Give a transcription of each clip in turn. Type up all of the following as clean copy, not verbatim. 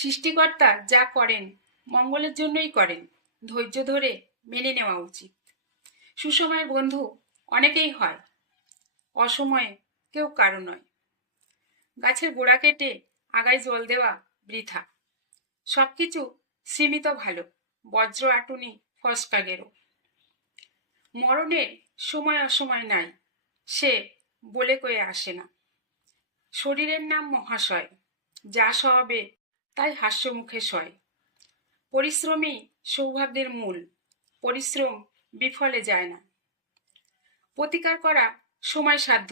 সৃষ্টিকর্তা যা করেন মঙ্গলের জন্যই করেন, ধৈর্য ধরে মেনে নেওয়া উচিত। সুসময়ের বন্ধু অনেকেই হয়, অসময়ে কেউ কারো নয়। গাছের গোড়া কেটে আগায় জল দেওয়া বৃথা। সবকিছু সীমিত ভালো, বজ্র আটুনি ফসকা গেরো। মরণে সময় অসময় নাই, সে বলে কয়ে আসে না। শরীরের নাম মহাশয়, যা স্বভাবে তাই হাস্য মুখে সয়। পরিশ্রমী সৌভাগ্যের মূল, পরিশ্রম বিফলে যায় না। প্রতিকার করা সময় সাধ্য,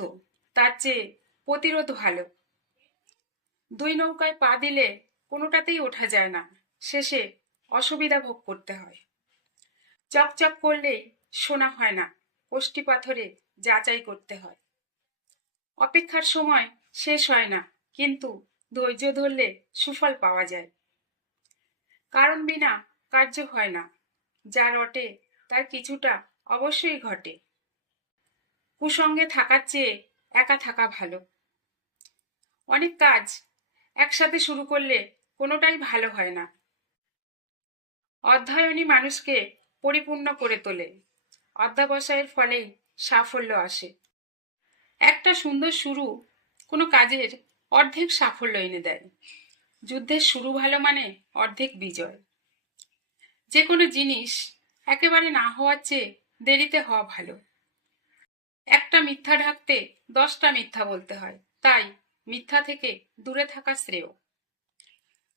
তার চেয়ে প্রতিরোধ ভালো। দুই নৌকায় পা দিলে কোনোটাতেই ওঠা যায় না, শেষে অসুবিধা ভোগ করতে হয়। চকচক করলেই শোনা হয় না, কষ্টি পাথরে যাচাই করতে হয়। অপেক্ষার সময় শেষ হয় না, কিন্তু ধৈর্য ধরলে সুফল পাওয়া যায়। কারণ বিনা কার্য হয় না, যা রটে তার কিছুটা অবশ্যই ঘটে। কুসঙ্গে থাকার চেয়ে একা থাকা ভালো। অনেক কাজ একসাথে শুরু করলে কোনোটাই ভালো হয় না। অধ্যয়নই মানুষকে পরিপূর্ণ করে তোলে, অধ্যবসায়ের ফলেই সাফল্য আসে। একটা সুন্দর শুরু কোনো কাজের অর্ধেক সাফল্য এনে দেয়। যুদ্ধের শুরু ভালো মানে অর্ধেক বিজয়। যে কোনো জিনিস একেবারে না হওয়ার চেয়ে দেরিতে হওয়া ভালো। একটা মিথ্যা ঢাকতে 10টা মিথ্যা বলতে হয়, তাই মিথ্যা থেকে দূরে থাকা শ্রেয়।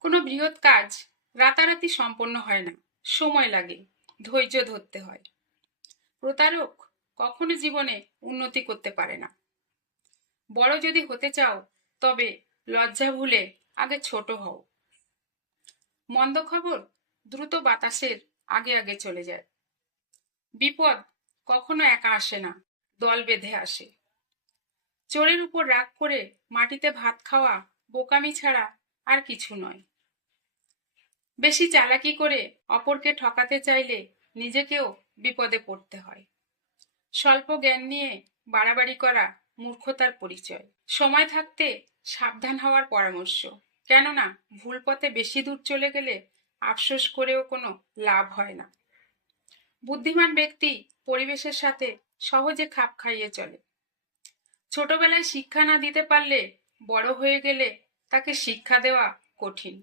কোনো বৃহৎ কাজ রাতারাতি সম্পন্ন হয় না, সময় লাগে, ধৈর্য ধরতে হয়। প্রতারক কখনো জীবনে উন্নতি করতে পারে না। বড় যদি হতে চাও, তবে লজ্জা ভুলে আগে ছোট হও। মন্দ খবর দ্রুত বাতাসের আগে আগে চলে যায়। বিপদ কখনো একা আসে না, দল বেঁধে আসে। চোরের উপর রাগ করে মাটিতে ভাত খাওয়া বোকামি ছাড়া আর কিছু নয়। বেশি চালাকি করে অপরকে ঠকাতে চাইলে নিজেকেও বিপদে পড়তে হয়। স্বল্প জ্ঞান নিয়ে বাড়াবাড়ি করা মূর্খতার পরিচয়। সময় থাকতে সাবধান হওয়ার পরামর্শ, কেননা ভুল পথে বেশি দূর চলে গেলে আফসোস করেও কোনো লাভ হয় না। বুদ্ধিমান ব্যক্তি পরিবেশের সাথে সহজে খাপ খাইয়ে চলে। ছোটবেলায় শিক্ষা না দিতে পারলে বড় হয়ে গেলে তাকে শিক্ষা দেওয়া কঠিন।